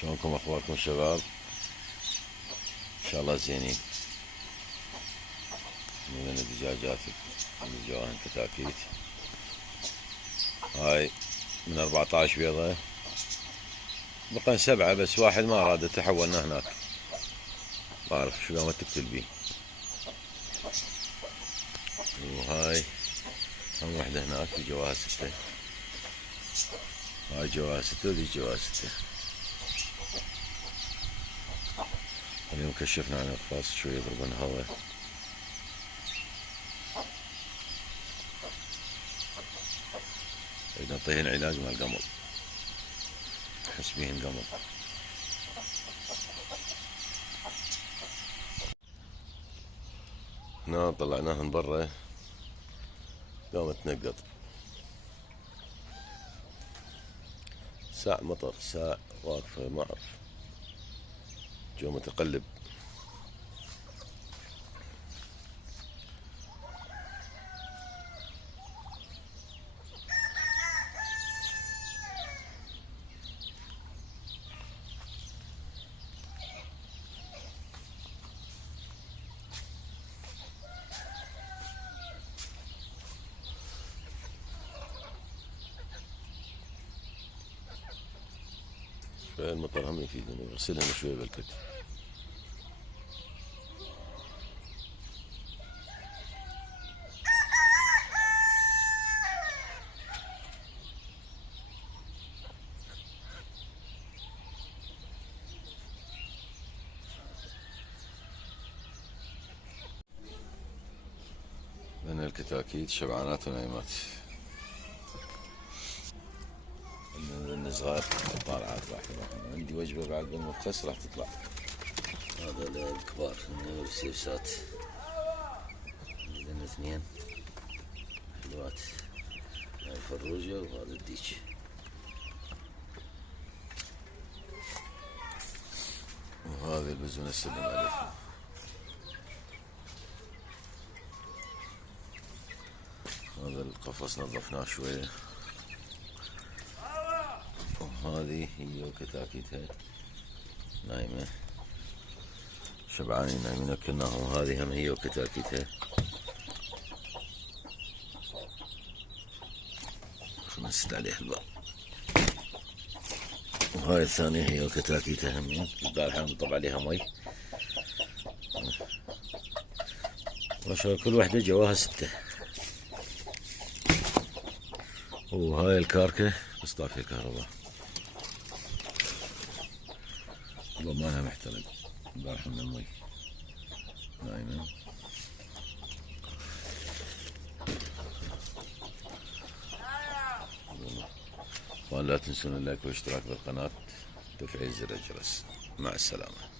شلونكم اخباركم شباب؟ ان شاء الله زينين. من الدجاجات اللي جواهن كتاكيت هاي من 14 بيضة، بقى 7 بس واحد ما اراد تحولنا هناك، ما اعرف شو قامت تقتل بيه. وهاي هم وحدة هناك جواها 6، هاي جواها 6 وذي جواها 6. اليوم كشفنا عن الخاص شوي يضربون هوا. إذا نعطيهن علاج مال قمل، أحس بيهن قمل. هنا طلعناهن برا قامت تنقط، ساع مطر ساع واقفة ما أعرف، جو متقلب. المطر هم يفيدني، اغسلهم شوي بالكت. من الكتاكيت شبعانات ونايمات، الصغار طالعات راح تروح. عندي وجبة بعد بالمختص راح تطلع. هذا الكبار السيفسات عندنا 2 حلوات، هاي الفروجة وهذا الديش. وهذه البزونة السلم عليكم. هذا القفص نظفناه شوية، وهذه هي وكتاكيتها نايمة شبعانين نايمين اكلناهم. وهذه هم هي وكتاكيتها، خمست عليها الباب. وهاي الثانية هي وكتاكيتها همين، البارحة نطب عليها مي، ما شاء الله كل وحدة جواها 6. وهاي الكاركة بس طافية الكهرباء، ضمانها محترق البارحة من المي نايمة. ولا تنسون اللايك والاشتراك بالقناة، تفعيل زر الجرس. مع السلامة.